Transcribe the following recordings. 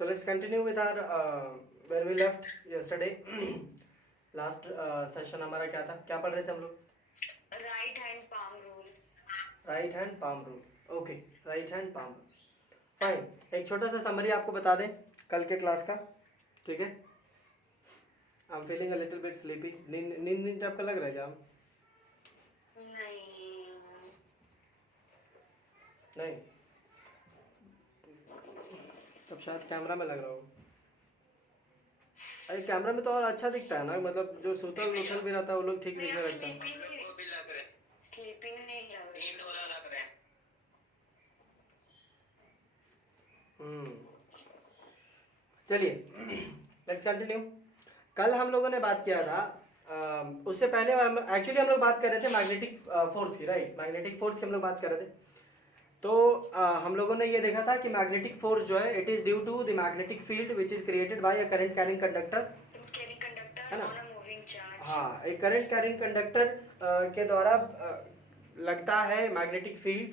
So let's continue with our where we left yesterday. Last session हमारा क्या था, क्या पढ़ रहे थे हम लोग? Right hand palm rule. Right hand palm rule. Okay, right hand palm rule. Fine. एक छोटा सा समरी आपको बता दें कल के क्लास का, ठीक है? I am feeling a little bit sleepy. नींद टाइप का लग रहा है क्या? नहीं, तब शायद कैमरा में लग रहा हो. अरे कैमरा में तो और अच्छा दिखता है ना, मतलब जो सुतल उथल भी रहता है वो लोग ठीक दिखने लगता है. स्लीपिंग नहीं लग रहा है. चलिए लेट्स कंटिन्यू. कल हम लोगों ने बात किया था, उससे पहले एक्चुअली हम लोग बात कर रहे थे मैग्नेटिक फोर्स की. राइट, मैग्नेटिक फोर्स की हम लोग बात कर रहे थे. तो हम लोगों ने ये देखा था कि मैग्नेटिक फोर्स जो है it is due to the magnetic field which is created by a current carrying conductor, है ना? हाँ, एक करंट कैरिंग कंडक्टर के द्वारा लगता है मैग्नेटिक फील्ड,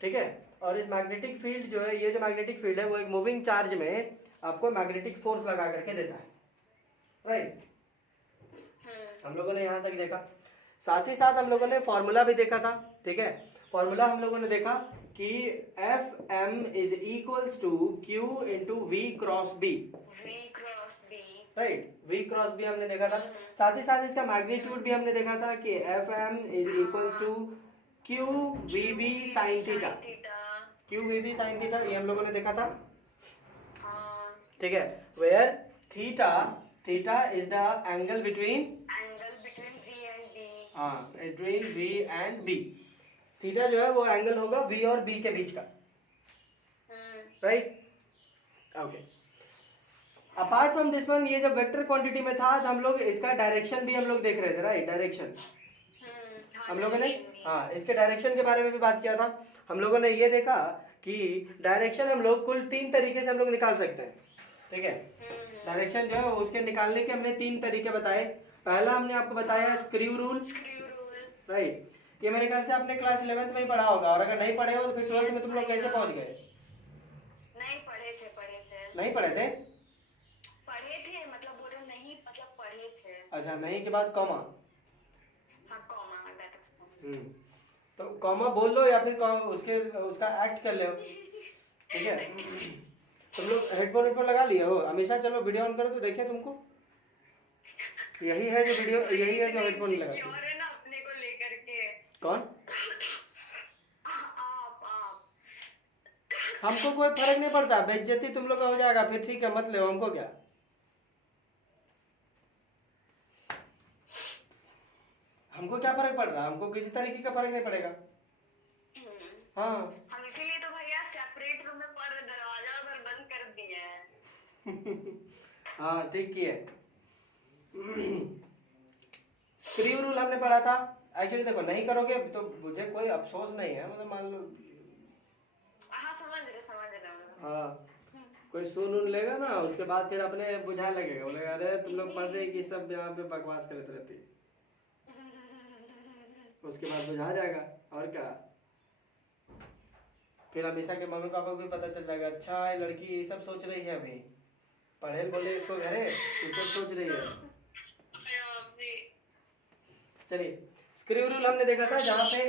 ठीक है? और इस मैग्नेटिक फील्ड जो है, ये जो मैग्नेटिक फील्ड है वो एक मूविंग चार्ज में आपको मैग्नेटिक फोर्स लगा करके देता है. राइट, हम लोगों ने यहाँ तक देखा. साथ ही साथ हम लोगों ने फॉर्मूला भी देखा था, ठीक है? फॉर्मूला हम लोगों ने देखा कि F M is equals to Q into V cross B. Right, V cross B हमने देखा था. साथ ही साथ इसका मैग्नीट्यूड भी हमने देखा था कि F M is equals to Q V B sine theta. Q V B sine theta ये हम लोगों ने देखा था, ठीक है? Where theta is the angle between between V and B. Theta जो है वो एंगल होगा वी और बी के बीच का. Right, okay. Apart from this one, ये जब वेक्टर क्वांटिटी में था तो हम लोग इसका डायरेक्शन भी हम लोग देख रहे थे. राइट, डायरेक्शन हम लोगों ने, हाँ, इसके डायरेक्शन के बारे में भी बात किया था. हम लोगों ने ये देखा कि डायरेक्शन हम लोग कुल 3 तरीके से हम लोग निकाल सकते हैं, ठीक है? डायरेक्शन जो है उसके निकालने के हमने 3 तरीके बताए. पहला हमने आपको बताया स्क्रू रूल. राइट, ये मेरे ख्याल से आपने क्लास 11th में ही पढ़ा होगा, और अगर नहीं पढ़े हो तो फिर 12th में तुम लोग कैसे पहुंच गए? नहीं पढ़े थे. नहीं पढ़े थे? मतलब बोले नहीं, मतलब पढ़े थे. अच्छा, नहीं के बाद कॉमा. हाँ, कॉमा. तो कॉमा बोल लो या फिर उसका एक्ट कर ले, ठीक है? तुम लोग हेडफोन लगा लिए हो हमेशा? चलो वीडियो ऑन करो तो देखे तुमको. यही है जो वीडियो, यही है जो हेडफोन लगाती है ना अपने को लेकर के. कौन? आप हमको कोई फर्क नहीं पड़ता, बेइज्जती तुम लोग का हो जाएगा फिर, ठीक है? मत ले, हमको क्या, हमको क्या फर्क पड़ रहा है? हमको किसी तरीके का फर्क नहीं पड़ेगा. हाँ, हम इसीलिए तो भैया सेपरेट रूम में पर दरवाजा उधर बंद कर दिए हैं. हाँ, ठीक किए. स्क्रू रूल हमने पढ़ा था. एक्चुअली देखो, नहीं करोगे तो मुझे कोई अफसोस नहीं है, मतलब मान लो. हाँ, समझ रहे. हाँ, कोई सुन लेगा ना उसके बाद फिर अपने बुझाने लगेगा, बोलेगा अरे तुम लोग पढ़ रहे कि सब यहाँ पे बकवास करते रहती है. उसके बाद बुझा जाएगा, और क्या? फिर अमीषा के मम्मी पापा को भी पता चल जाएगा, अच्छा ये लड़की ये सब सोच रही है, अभी पढ़े बोले इसको घरे ये सब सोच रही है. चलिए, स्क्रू रूल हमने देखा था जहाँ पे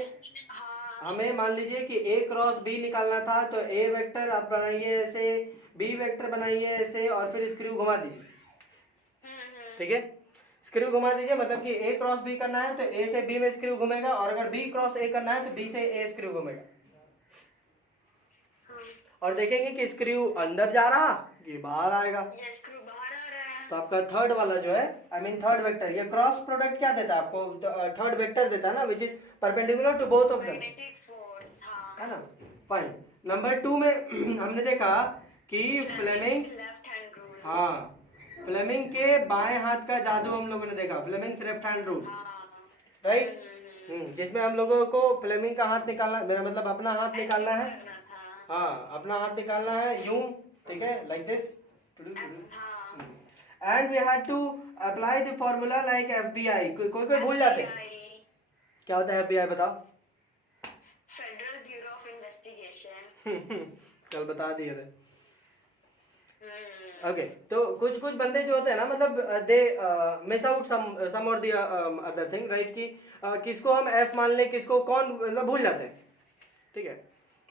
हमें मान लीजिए कि ए क्रॉस बी निकालना था, तो ए वेक्टर आप बनाइए ऐसे, बी वेक्टर बनाइए ऐसे, और फिर स्क्रू घुमा दीजिए, ठीक है? स्क्रू घुमा दीजिए, मतलब कि ए क्रॉस बी करना है तो ए से बी में स्क्रू घूमेगा, और अगर बी क्रॉस ए करना है तो बी से ए स्क्रू घूमेगा. और देखेंगे कि स्क्रू अंदर जा रहा कि बाहर आएगा. तो आपका थर्ड वाला जो है, आई मीन थर्ड वेक्टर, ये क्रॉस प्रोडक्ट क्या देता है आपको? थर्ड वेक्टर देता है ना, which is perpendicular to both of them, है ना? फाइन. नंबर 2 में हमने देखा कि फ्लेमिंग्स, हाँ, फ्लेमिंग के बाएं हाथ का जादू हम लोगों ने देखा, Fleming's left hand rule. Right, जिसमें हम लोगों को फ्लेमिंग का हाथ निकालना, मेरा मतलब अपना हाथ निकालना है. हाँ, अपना हाथ निकालना है यूं, ठीक है? Like this. And we had to apply the formula like FBI. कोई भूल जाते हैं. क्या होता है FBI? बताओ. Federal bureau of investigation. कल बता दिए थे. ओके, तो कुछ कुछ बंदे जो होते हैं ना, मतलब दे मिस आउट सम और द अदर थिंग, राइट, कि किसको हम एफ मान लें, किसको कौन, मतलब भूल जाते हैं, ठीक है,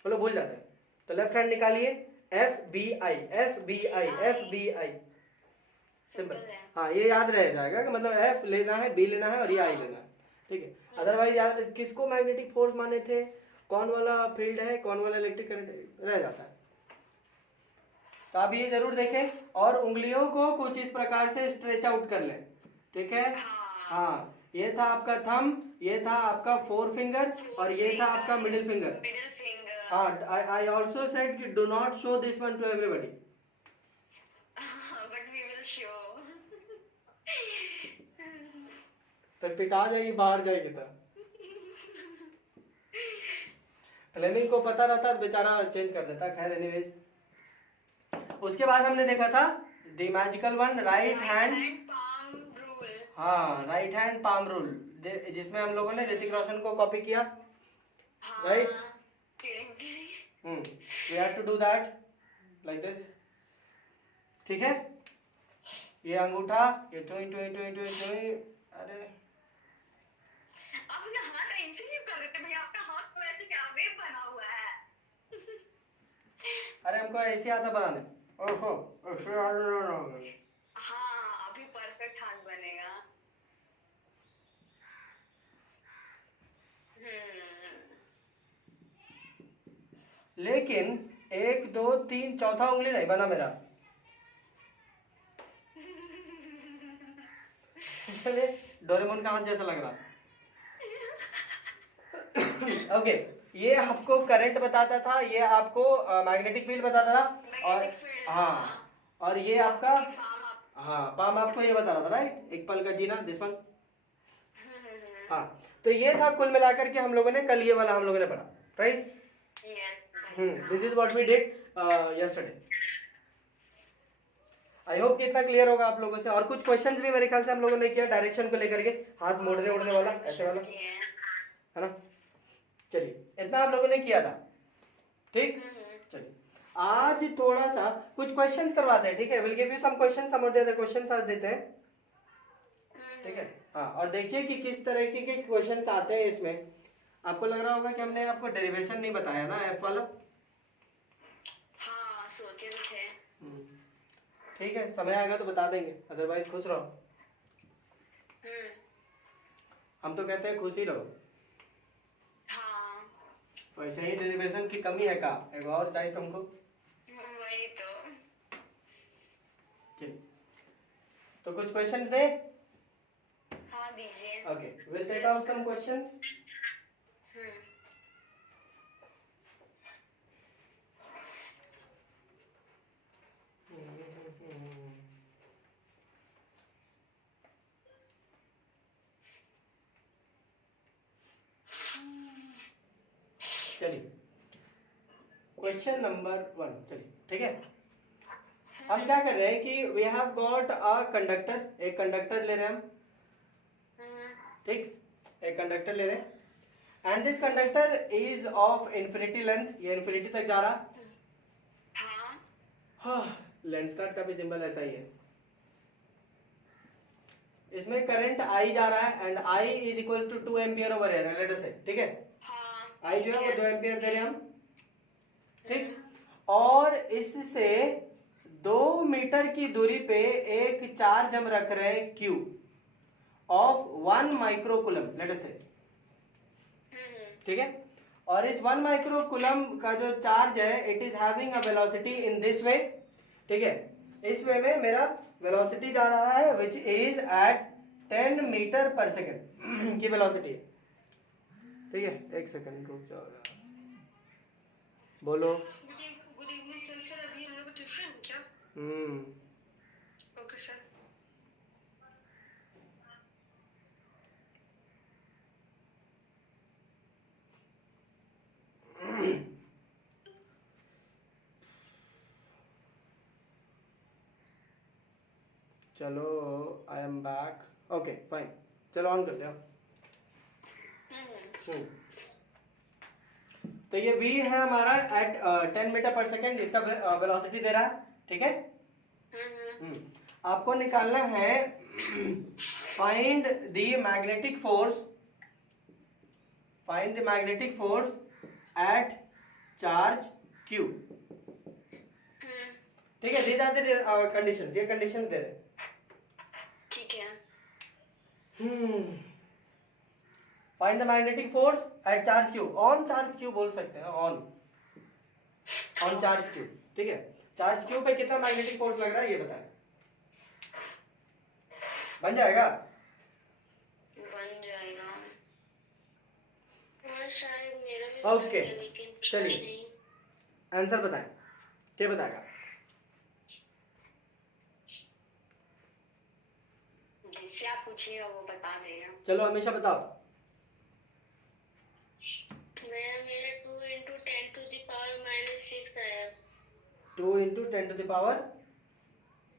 वो लोग भूल जाते हैं। तो लेफ्ट हैंड निकालिए, F B I, F B I, F B I, simple. हाँ, ये याद रह जाएगा कि मतलब एफ लेना है, बी लेना है और ये आई लेना है, ठीक है। अदरवाइज याद किसको मैग्नेटिक फोर्स माने थे, कौन वाला फील्ड है, कौन वाला इलेक्ट्रिक करंट रह जाता है। तो आप ये जरूर देखें और उंगलियों को कुछ इस प्रकार से स्ट्रेच आउट कर लें, ठीक है। हाँ, ये था आपका थंब, ये था आपका फोर फिंगर और ये था आपका मिडिल फिंगर। हाँ, आई ऑल्सो सेड कि do not show this one to everybody, but we will show. तो पिटा जाएगी, बाहर जाएगी। तो फ्लेमिंग को पता रहता बेचारा चेंज कर देता। खैर एनीवेज, उसके बाद हमने देखा था the magical one, right hand palm rule। हाँ, राइट हैंड पाम रूल, जिसमें हम लोगों ने ऋतिक रोशन को कॉपी किया, right. We have to do that like this, ठीक है। ये अंगूठा, ये टुई टुई टुई टुई टुई, अरे आप मुझे हाथ ऐसे क्यों कर रहे थे भैया? आपका हाथ तो ऐसे क्या वेव बना हुआ है? अरे हमको ऐसे आता बनाने। ओहो, हाँ, अभी परफेक्ट हाथ बनेगा। लेकिन 1 2 3 चौथा उंगली नहीं बना मेरा। डोरेमोन का हाथ जैसा लग रहा। ओके, ये आपको करंट बताता था, ये आपको मैग्नेटिक फील्ड बताता था, और हाँ, और ये आपका हाँ पाम आपको ये बता रहा था, राइट, एक पल का जीना, दिस वन। हाँ, तो ये था कुल मिलाकर के हम लोगों ने कल ये वाला हम लोगों ने पढ़ा, right. This is what we did yesterday. I hope कि इतना क्लियर होगा आप लोगों से। और कुछ क्वेश्चंस भी मेरे ख्याल से हम लोगों ने किया डायरेक्शन को लेकर के, हाथ मोड़ने उड़ने वाला, ऐसे वाला, है ना। चलिए, इतना आप लोगों ने किया था, ठीक। चलिए, आज थोड़ा सा कुछ क्वेश्चंस करवाते हैं, ठीक है। Will give you some question, some of the other questions आज देते हैं, ठीक है। हाँ, और देखिए कि किस तरह के क्वेश्चंस आते हैं इसमें। आपको लग रहा होगा कि हमने आपको डेरिवेशन नहीं बताया ना, एफ वाला। हाँ, सोचे तो थे। ठीक है, समय आएगा तो बता देंगे, अदरवाइज खुश रहो। हम तो कहते हैं खुश ही रहो। हाँ, वैसे ही डेरिवेशन की कमी है का, एक और चाहिए तुमको। वही तो। ठीक, तो कुछ क्वेश्चन दे। हाँ, दीजिए। Okay, will take out some questions. चलिए, क्वेश्चन नंबर 1, चलिए, ठीक है। हम क्या कर रहे हैं कि we have got a conductor, एक कंडक्टर ले रहे हैं हम, ठीक, एक कंडक्टर ले रहे हैं, and this conductor is of infinity length, ये इन्फिनिटी तक जा रहा। हाँ, लेंस कार्ड का भी सिंबल ऐसा ही है। इसमें करंट आई जा रहा है, and I is equal to 2 ampere over air, let us say, ठीक है। आई जो है वो 2 एम्पियर दे रहे हैं हम, ठीक। और इससे 2 मीटर की दूरी पे एक चार्ज हम रख रहे हैं Q of 1 microcoulomb, late us say, ठीक है। और इस 1 माइक्रोकूलम का जो चार्ज है, it is having a velocity in this way, ठीक है। इस वे में मेरा वेलोसिटी जा रहा है which is eight 10 metre per second की वेलोसिटी है, ठीक है। एक सेकंड रुक जाओ, बोलो। Good evening sir. सर अभी हम लोग ट्यूशन क्या? Okay sir. चलो, I am back, okay fine, चलो ऑन करते हैं। तो ये v है हमारा एट 10 मीटर पर सेकेंड, इसका वेलोसिटी दे रहा है, ठीक है। आपको निकालना है find the magnetic force at charge Q। ठीक है, दीज आर द कंडीशन, ये कंडीशन दे रहे। ठीक है। Find the magnetic force at charge Q, on charge Q बोल सकते हैं, ऑन चार्ज Q। ठीक है, चार्ज Q पे कितना मैग्नेटिक फोर्स लग रहा है ये बताएं। बन जाएगा? बन जाएगा। ओके, चलिए आंसर बताएं, क्या बताएगा? जिससे आप पूछिएगा वो बता देगा। चलो हमेशा बताओ। मेरा 2 into 10 to the power -6 आया। 2 into 10 to the power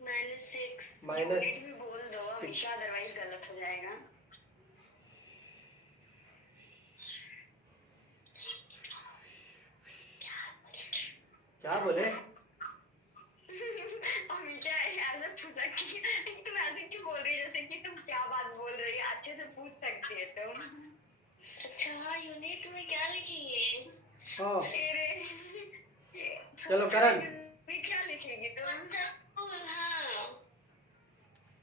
-6 minus unit भी बोल दो हमेशा, अदरवाइज गलत हो जाएगा। क्या बोले? हमेशा ऐसे पूछा कि तुम ऐसे क्यों बोल रही है, जैसे कि तुम क्या बात बोल रही है, अच्छे से पूछ सकती है तुम। अच्छा यूनिट में क्या लिखेंगे? चलो करण, क्या लिखेगी तुम? हाँ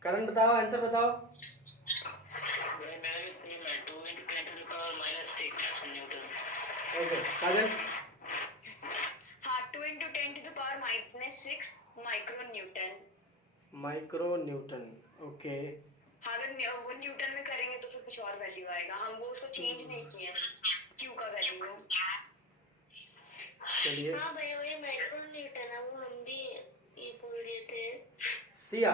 करण बताओ, आंसर बताओ। ओके काजल? हाँ 2 into 10 to the power -6 micro Newton. Micro Newton, okay. हाँ अगर वो न्यूटन में करेंगे तो फिर कुछ और वैल्यू आएगा, हम वो उसको चेंज नहीं किए क्यू का वैल्यू। चलिए हाँ भैया वही माइक्रो न्यूटन है, वो हम भी ये बोल रहे थे। सिया?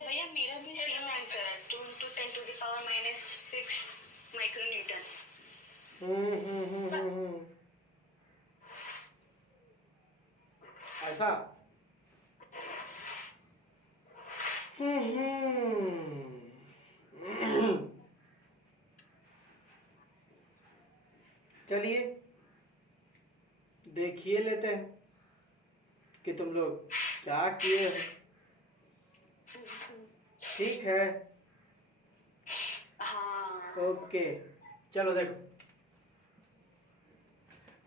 भैया मेरा भी सेम आंसर है, 2 into 10 to the power -6 micro Newton. ऐसा? चलिए देखिए लेते हैं कि तुम लोग क्या किए हो। ठीक है, हाँ ओके चलो देखो,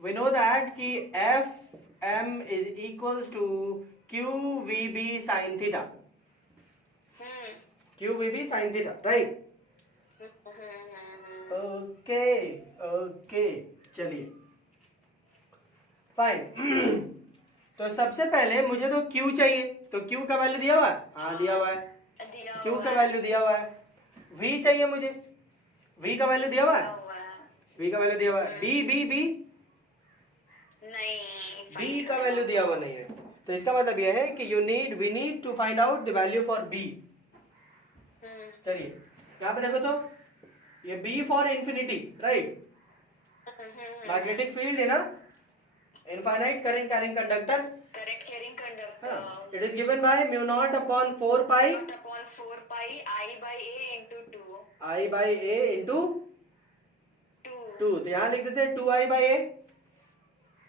we know that कि FM is equals to QVB sin theta, QVB sin theta, right? Okay चलिए फाइन। तो सबसे पहले मुझे तो Q चाहिए, तो Q का वैल्यू दिया हुआ है, हाँ दिया हुआ है, Q का वैल्यू दिया हुआ है। V चाहिए मुझे, V का वैल्यू दिया हुआ है, V का वैल्यू दिया हुआ है। B नहीं, B का वैल्यू दिया हुआ नहीं है, तो इसका मतलब यह है कि we need to find out the value for B। चलिए यहाँ पे देखो तो ये B for infinity, right? Magnetic field है ना, infinite current carrying conductor, correct carrying conductor. It is given by mu naught upon 4 pi I by A into 2। तो यहाँ लिख देते 2I by A।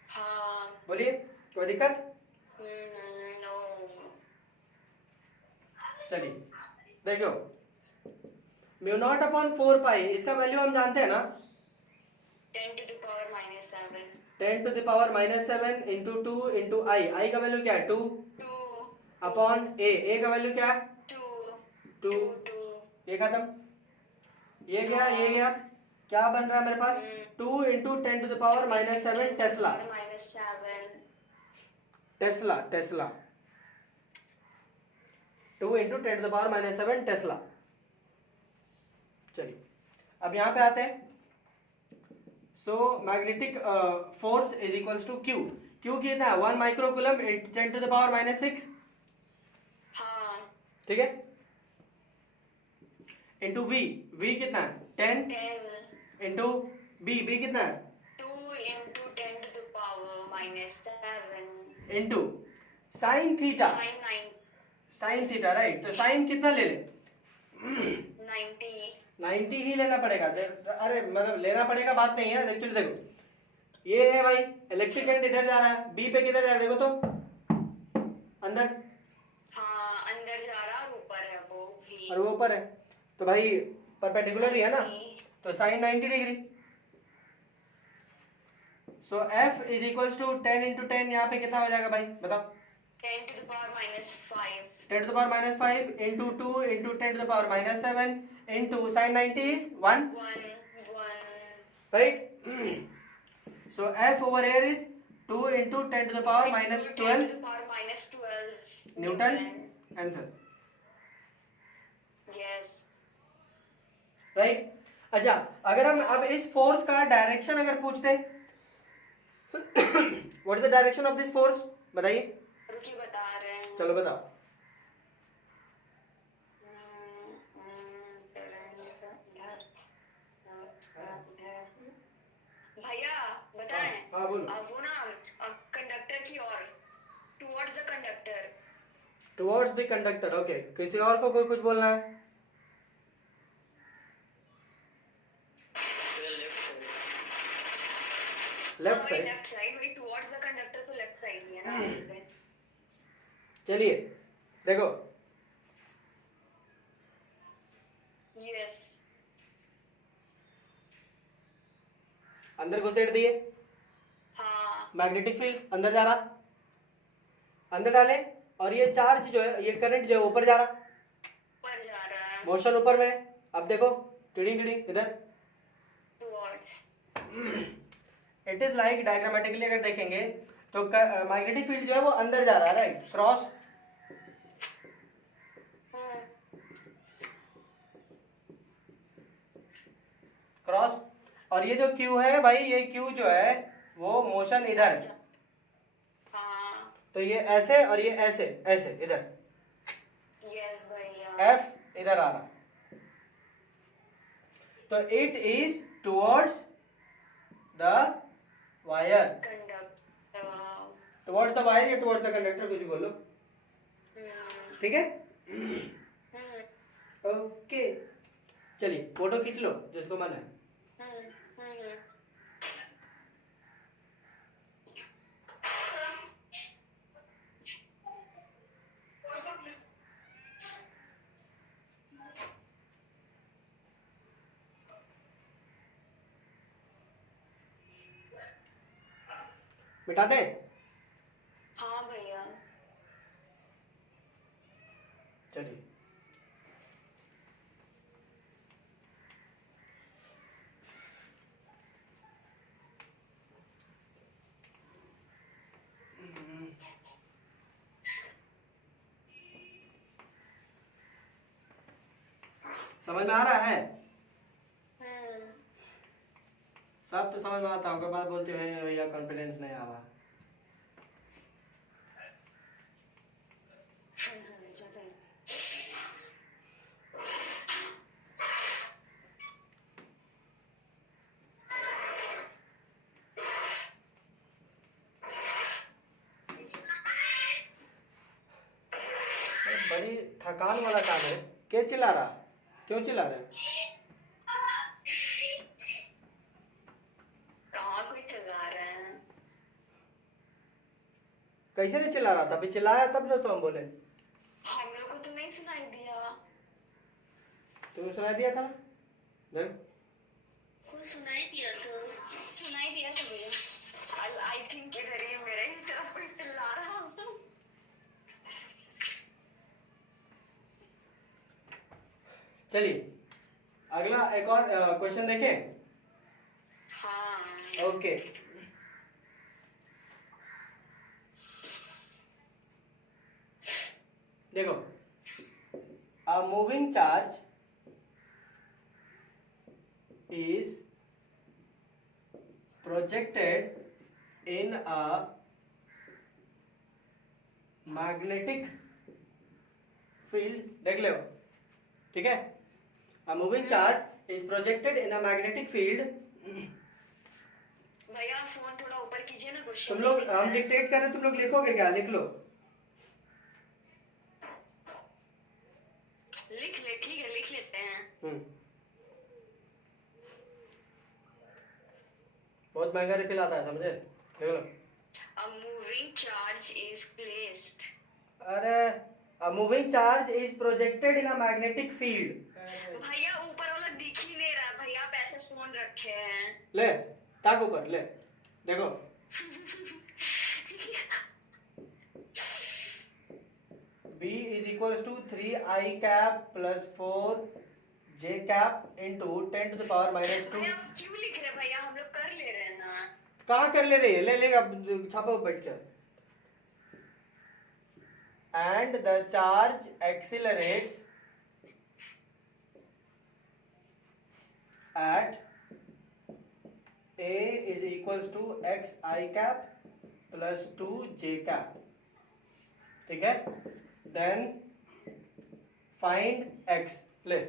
हाँ बोलिए कोई दिक्कत? नो। चलिए देखो, म्यू नॉट अपॉन 4 पाई, इसका वैल्यू हम जानते हैं ना, 10 to the power -7। 10 to the power -7 into 2 into I का वैल्यू क्या है 2 अपॉन A का वैल्यू क्या है 2। ये खत्म, ये गया, क्या बन रहा है मेरे पास 2 into 10 to the power -7 tesla. Tesla 2 into 10 to the power -7 tesla. चलिए अब यहाँ पे आते हैं। So magnetic force is equals to Q कितना है 1 micro coulomb 10 to the power -6, हाँ ठीक है, इंटू V कितना है 10 इंटू B कितना है 2 into 10 to the power -7 into sine theta, right? तो साइन कितना ले ले 90 ही लेना पड़ेगा। अरे मतलब लेना पड़ेगा बात नहीं है, एक्चुअली देखो ये है भाई इलेक्ट्रिक करंट इधर जा रहा है, B पे किधर जा रहा है देखो तो अंदर, हाँ अंदर जा रहा और ऊपर है वो भी। और वो ऊपर है, तो भाई परपेंडिकुलर ही है ना, तो sine 90 degree. So f is equals to 10 into 10, यहाँ पे कितना हो जाएगा भाई बताओ? 10 to the power minus 5 10 to the power minus 5 into 2 into 10 to the power minus 7 into sin 90 is 1, 1 right? So f over here is 2 into 10 to the power minus 10 to 12 the power minus 12 Newton answer, yes right? अच्छा, अगर हम अब इस force का direction अगर पूछते, what is the direction of this force, बताइए। रुकिए बता रहे हैं। चलो बताओ। भैया बताएं। हाँ बोलो। अब वो ना कंडक्टर की ओर, towards the conductor. Towards the conductor, okay. किसी और को कोई कुछ बोलना है? लेफ्ट साइड, लेफ्ट साइड, वही टुवर्ड्स द कंडक्टर तो लेफ्ट साइड ही है ना। चलिए देखो, यस अंदर घुसेड़ दिए, हाँ मैग्नेटिक फील्ड अंदर जा रहा, अंदर डाले, और ये चार्ज जो है, ये करंट जो है ऊपर जा रहा, ऊपर जा रहा है मोशन ऊपर में है। अब देखो टिडिंग टिडिंग इधर, towards. It is like diagrammatically अगर देखेंगे तो मैग्नेटिक फील्ड जो है वो अंदर जा रहा है, राइट? क्रॉस क्रॉस, और ये जो Q है भाई, ये Q जो है वो मोशन इधर है, हाँ तो ये ऐसे और ये ऐसे ऐसे इधर, यस भैया। F इधर आ रहा, तो it is towards the wire, conductor. Towards the wire या टुवर्ड्स द कंडक्टर, कुछ भी बोलो, ठीक है? ओके, चलिए फोटो खींच लो जिसको मन है। मिटा दे? हाँ भैया। चलिए समझ में आ रहा है? सब तो समझ में आता होगा, बात बोलते हुए भैया कॉन्फिडेंस नहीं आ रहा। बड़ी थकान वाला काम है। क्या चिल्ला रहा, क्यों चिल्ला रहे? कहाँ कोई चिल्ला रहा है? कैसे नहीं चिल्ला रहा था? अभी चिल्लाया तब जो तो हम बोले। हम लोग को तो नहीं सुनाई दिया। तुम्हें सुनाई दिया था ना? देख कोई सुनाई दिया तो भैया। आई थिंक इधर ही मेरे ही तरफ कोई चिल्ला रहा हो। चलिए अगला एक और क्वेश्चन देखें। हाँ ओके, देखो, a moving charge is projected in a magnetic field, देख लो, ठीक है? A moving charge is projected in a magnetic field। भैया फोन थोड़ा ऊपर कीजिए ना, क्वेश्चन तुम लोग, हम डिक्टेट कर रहे, तुम लोग लिखोगे क्या? लिख लो, लिख ले, ठीक है लिख लेते हैं। बहुत महंगा रिफिल आता है, समझे? देख लो। A moving charge is placed। अरे a moving charge is projected in a magnetic field. भैया ऊपर वाला दिख ही नहीं रहा भैया, आप ऐसे फोन रखे हैं। ले ताक ऊपर ले, देखो B is equals to 3I cap plus 4J cap into 10 to the power minus 2. भैया क्यों लिख रहे हैं भैया, हम लोग कर ले रहे हैं ना। कहाँ कर ले रही है, ले लेगा छापो बैठ कर। And the charge accelerates at A is equals to xi cap plus 2j cap, ठीक है। Then find x, ले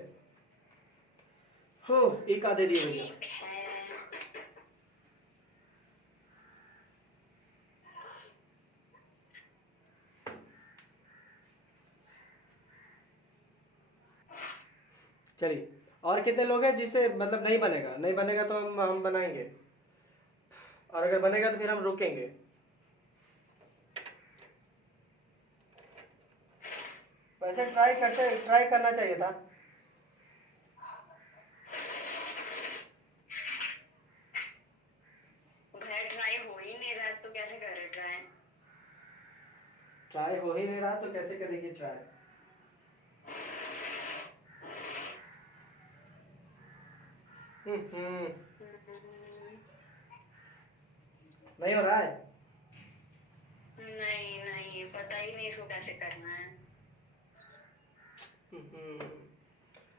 हो एक आधे दिए भैया। ठीक है। चलिए, और कितने लोग हैं जिससे मतलब नहीं बनेगा, नहीं बनेगा तो हम बनाएंगे, और अगर बनेगा तो फिर हम रुकेंगे। वैसे ट्राई करना चाहिए था। ट्राई हो ही नहीं रहा तो कैसे करे ट्राई? ट्राई हो ही नहीं रहा तो कैसे करेगी ट्राई? नहीं हो रहा है। नहीं नहीं पता ही नहीं इसको कैसे करना है।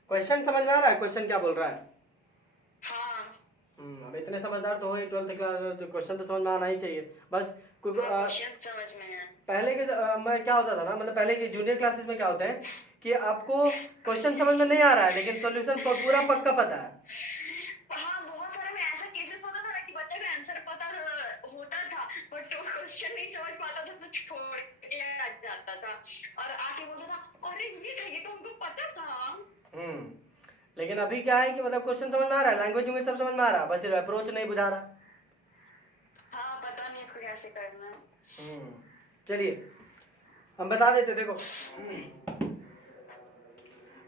क्वेश्चन समझ में आ रहा है, क्वेश्चन क्या बोल रहा है? हाँ अब इतने समझदार तो हो ही 12th क्लास में, तो क्वेश्चन तो समझ में आना ही चाहिए बस। क्वेश्चन समझ में है। पहले के मैं क्या होता था ना, मतलब पहले के जूनियर क्लासेस में क्या होता है कि आपको क्वेश्चन समझ में नहीं आ रहा है लेकिन सॉल्यूशन पूरा पक्का पता है। हाँ बहुत सारे में ऐसा केसेस होता था कि बच्चे को आंसर पता होता था बट जो क्वेश्चन नहीं समझ पाता था तो छोड़ के आ जाता था और आके बोलता था अरे ये था, ये तो हमको पता था। लेकिन अभी क्या है कि मतलब क्वेश्चन समझ में आ रहा है, लैंग्वेज वैंग्वेज सब समझ में आ रहा है, बस अप्रोच नहीं बुझा रहा। हाँ पता नहीं इसको कैसे करना है। चलिए हम बता देते, देखो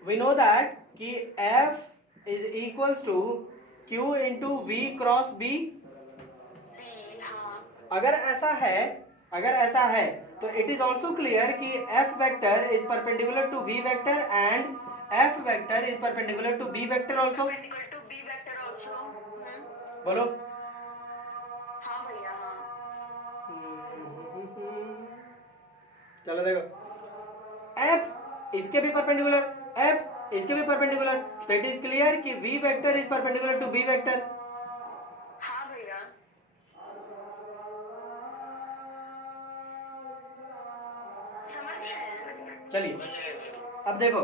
वी नो दैट कि F is equals to Q into V cross B। हाँ अगर ऐसा है तो इट इज ऑल्सो क्लियर कि F vector is perpendicular to V vector and F vector is perpendicular to B vector also. Perpendicular to B vector also. बोलो। हाँ भैया हाँ। चलो देखो, F इसके भी परपेंडिकुलर, F इसके भी परपेंडिकुलर, तो इट इज क्लियर कि V vector is perpendicular to B vector. हाँ भैया समझ गए। चलिए अब देखो,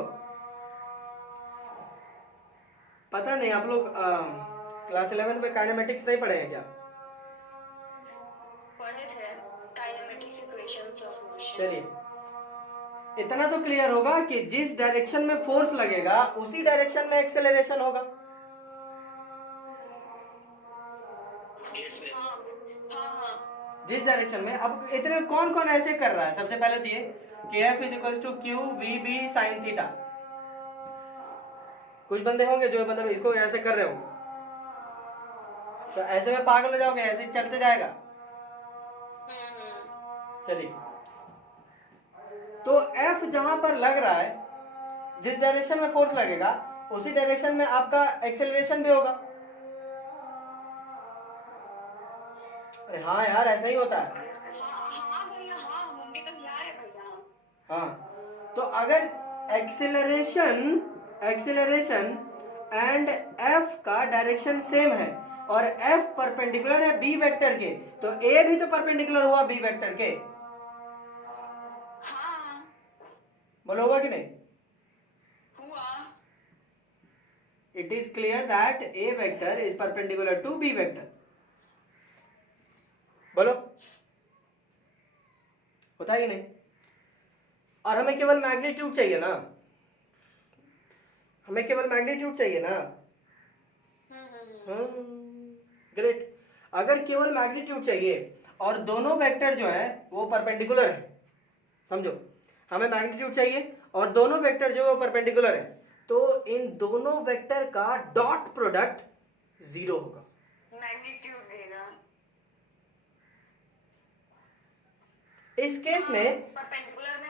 पता नहीं आप लोग क्लास 11 में काइनेमेटिक्स नहीं पढ़े हैं क्या? पढ़े थे काइनेमेटिक्स इक्वेशंस ऑफ मोशन। चलिए इतना तो क्लियर होगा कि जिस डायरेक्शन में फोर्स लगेगा उसी डायरेक्शन में एक्सेलरेशन होगा। जिस डायरेक्शन में, अब इतने कौन कौन ऐसे कर रहा है? सबसे पहले तो ये कि F is equal to Q V B sine theta. कुछ बंदे होंगे जो मतलब इसको ऐसे कर रहे होंगे, तो ऐसे में पागल हो जाओगे, ऐसे चलते जाएगा। चलिए तो F जहां पर लग रहा है, जिस डायरेक्शन में फोर्स लगेगा उसी डायरेक्शन में आपका एक्सेलरेशन भी होगा। अरे हाँ यार ऐसा ही होता है। हाँ भैया हाँ मम्मी तो हिला रहे भैया। हाँ तो अगर एक्सेलरेशन एंड F का डायरेक्शन सेम है और F परपेंडिकुलर है B वेक्टर के, तो A भी तो परपेंडिकुलर हुआ B वेक्टर के। हाँ बोलो हुआ कि नहीं? हुआ। It is clear that A vector is perpendicular to B vector. बोलो होता ही नहीं। और हमें केवल मैग्नीट्यूड चाहिए ना, हमें केवल मैग्नीट्यूड चाहिए ना। ग्रेट। अगर केवल मैग्नीट्यूड चाहिए और दोनों वेक्टर जो है वो परपेंडिकुलर है, समझो हमें मैग्नीट्यूड चाहिए और दोनों वेक्टर जो वो परपेंडिकुलर है, तो इन दोनों वेक्टर का डॉट प्रोडक्ट 0 होगा। मैग्नीट्यूड देगा। इस केस में परपेंडिकुलर में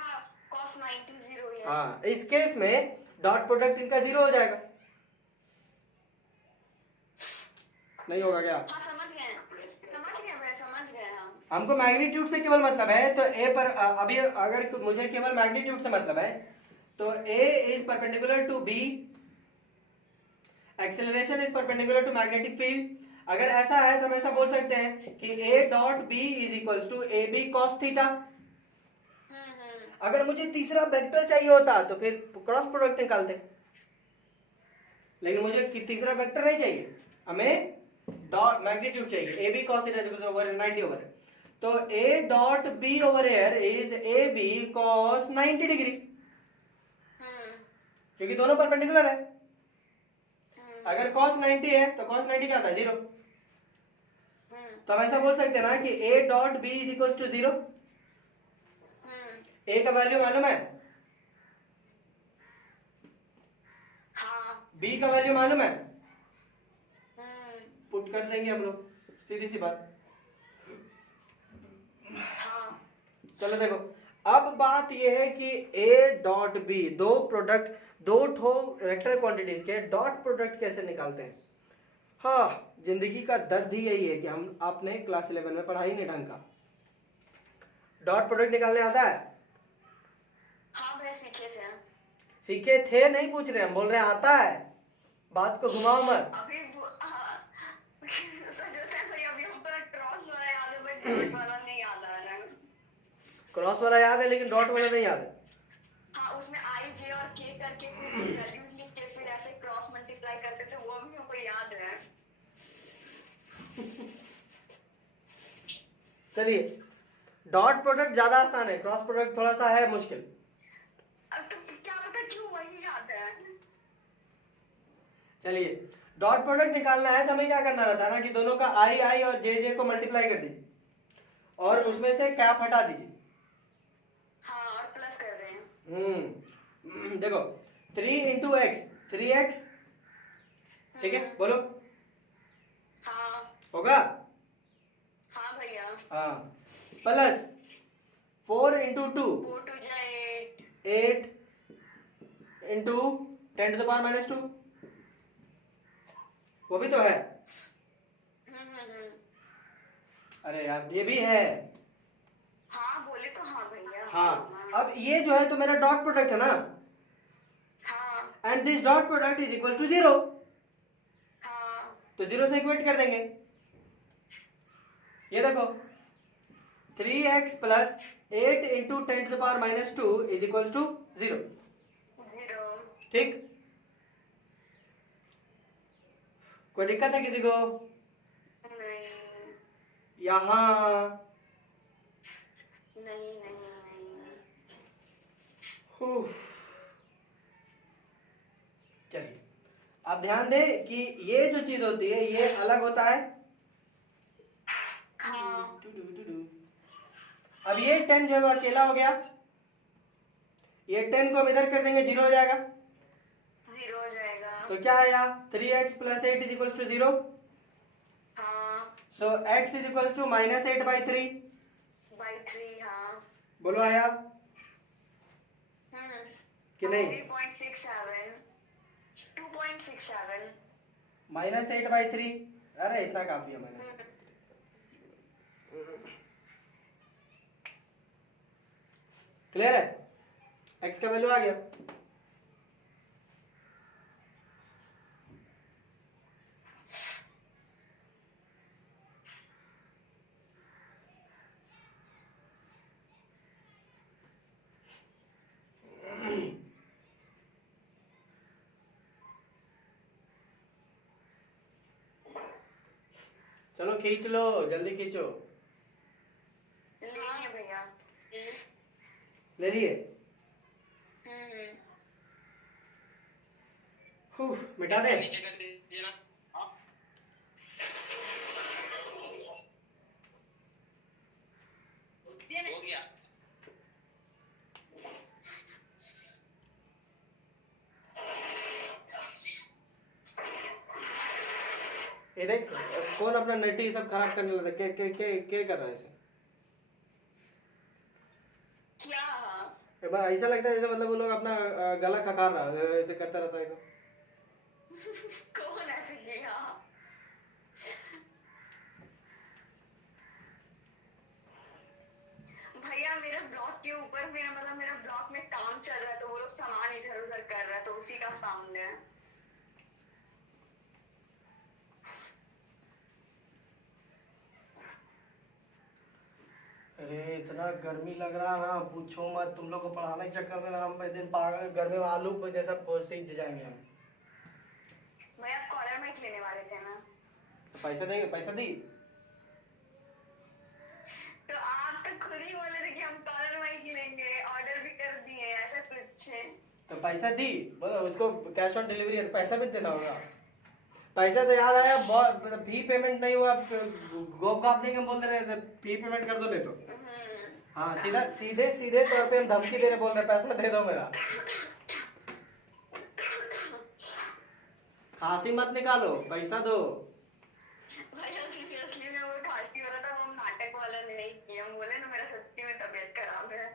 cos 90 0 है। हाँ, इस केस में डॉट प्रोडक्ट इनका 0 हो जाएगा। नहीं होगा क्या? हाँ समझ गए भाई, समझ गए हम। हमको मैग्नीट्यूड से केवल मतलब है, तो ए पर अभी अगर मुझे केवल मैग्नीट्यूड से मतलब है तो A is perpendicular to B, acceleration is perpendicular to magnetic field. अगर ऐसा है तो हम ऐसा बोल सकते हैं कि A dot B is equals to A B cos theta. अगर मुझे तीसरा वेक्टर चाहिए होता तो फिर क्रॉस प्रोडक्ट निकालते, लेकिन मुझे तीसरा वेक्टर नहीं चाहिए, हमें डॉट मैग्नीट्यूड चाहिए। A B cos theta over 90 over, तो A dot B over here is A B cos 90 degree, क्योंकि दोनों परपेंडिकुलर है। अगर cos 90 है तो cos 90 क्या आता है? 0। तो हम ऐसा बोल सकते हैं ना कि a dot b is equal to 0। a का वैल्यू मालूम है, हाँ। b का वैल्यू मालूम है, पुट कर देंगे हम लोग, सीधी सी बात। हाँ। चलो देखो, अब बात यह है कि a डॉट b, दो प्रोडक्ट, दो ठो वेक्टर क्वांटिटीज के डॉट प्रोडक्ट कैसे निकालते हैं। हाँ, जिंदगी का दर्द ही यही है कि हम आपने क्लास 11 में पढ़ा ही नहीं ढंग का। डॉट प्रोडक्ट निकालने आता है? हाँ भैया सीखे थे। सीखे थे नहीं पूछ रहे, हम बोल रहे हैं आता है। बात को घुमाओ मत। अभी सच होता है भैया, अभी हमको क्रॉस वाला याद है बट डॉट वाला नहीं याद आ रहा है। क्रॉस वाला याद है लेकिन डॉट वाला नहीं याद है। हाँ, उसमें आई जे और के करके फिर वैल्यूज लिख के फिर ऐसे क्रॉस मल्टीप्लाई करते थे, वो भी हमको याद है। चलिए, डॉट प्रोडक्ट ज्यादा आसान है, क्रॉस प्रोडक्ट थोड़ा सा है मुश्किल। अब तो क्या पता क्यों वही याद है। चलिए, डॉट प्रोडक्ट निकालना है तो हमें क्या करना रहता है ना कि दोनों का आई आई और जे जे को मल्टीप्लाई कर दीजिए और उसमें से कैप हटा दीजिए। हाँ, और प्लस कर रहे हैं। देखो 3 इंटू एक्स, 3x, ठीक है, बोलो। हाँ। होगा? हाँ भैया। हाँ, प्लस 4 इंटू 2, 4 2 जा 8। 8 into 10 to the power minus 2, वो भी तो है। अरे यार, ये भी है। हाँ बोले तो हाँ भैया। हाँ, अब ये जो है तो मेरा डॉट प्रोडक्ट है ना, हाँ। And this dot product is equal to 0, हाँ। तो 0 से इक्वेट कर देंगे। ये देखो 3x plus 8 into 10 to the power minus 2 is equal to 0। 0। ठीक, कोई दिक्कत है किसी को? नहीं यहाँ नहीं नहीं नहीं। चलिए, आप ध्यान दें कि ये जो चीज होती है ये अलग होता है। हाँ। अब ये 10 जो है अकेला हो गया, ये 10 को हम इधर कर देंगे, 0 हो जाएगा। 0 हो जाएगा। तो क्या आया? 3x plus 8 is equal to 0। हाँ। So x is equal to minus 8 by 3। By 3। हाँ। बोलो आया कि नहीं? 3.67 2.67 माइनस 8 बाई 3, अरे इतना काफी है। माइनस क्लियर है? x का वैल्यू आ गया। चलो खींच लो, जल्दी खींचो। लेंगे भैया। ले लिए? मिटा दे। नीचे कर दीजिए ना। हाँ। हो गया। ये देख कौन अपना नटी सब खराब करने लगा, के कर रहा है इसे? क्या? एक बार ऐसा लगता है जैसे मतलब वो लोग अपना गला खकार रहा है, ऐसे करता रहता है तो। कौन ऐसे किया? भैया मेरे ब्लॉक के ऊपर मेरा ब्लॉक में काम चल रहा है, तो वो लोग सामान इधर उधर कर रहा है, तो उसी का साउंड है। अरे इतना गर्मी लग रहा है ना, पूछो मत। तुम लोग को पढ़ाने के चक्कर में हम एक दिन पागल गर्मी में आलू पे जैसा सीख जाएंगे हम। भैया आप कॉलर माइक लेने वाले थे ना? पैसा देंगे, पैसा दी? तो आप तो खुद ही बोले थे कि हम कॉलर माइक लेंगे, ऑर्डर भी कर दिए, ऐसा कुछ है। तो पैसा दी, बोलो उसको कैश ऑन डिलीवरी है तो पैसा भी देना होगा। पैसा से याद आया, बहुत फी पेमेंट नहीं हुआ, गोप गाप देंगे हम बोल रहे थे, फी पेमेंट कर दो नहीं तो। हाँ सीधा सीधे सीधे तौर पे हम धमकी दे रहे, बोल रहे पैसा दे दो मेरा। खांसी मत निकालो, पैसा दो। भैया सीरियसली मैं वो खांसी वाला था, वो नाटक वाला नहीं किया। हम बोले ना मेरा सच्ची में तबीयत खराब है।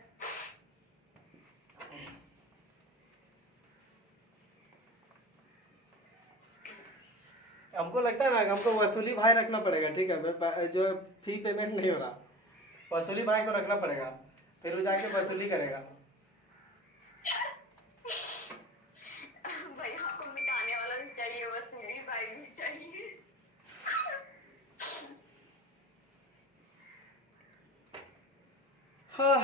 हमको लगता है ना हमको वसूली भाई रखना पड़ेगा, ठीक है? जो फी पेमेंट नहीं हो रहा, वसूली भाई को रखना पड़ेगा, फिर वो जाके वसूली करेगा। भैया आपको मिटाने वाला भी चाहिए, वसूली भाई भी चाहिए। हाँ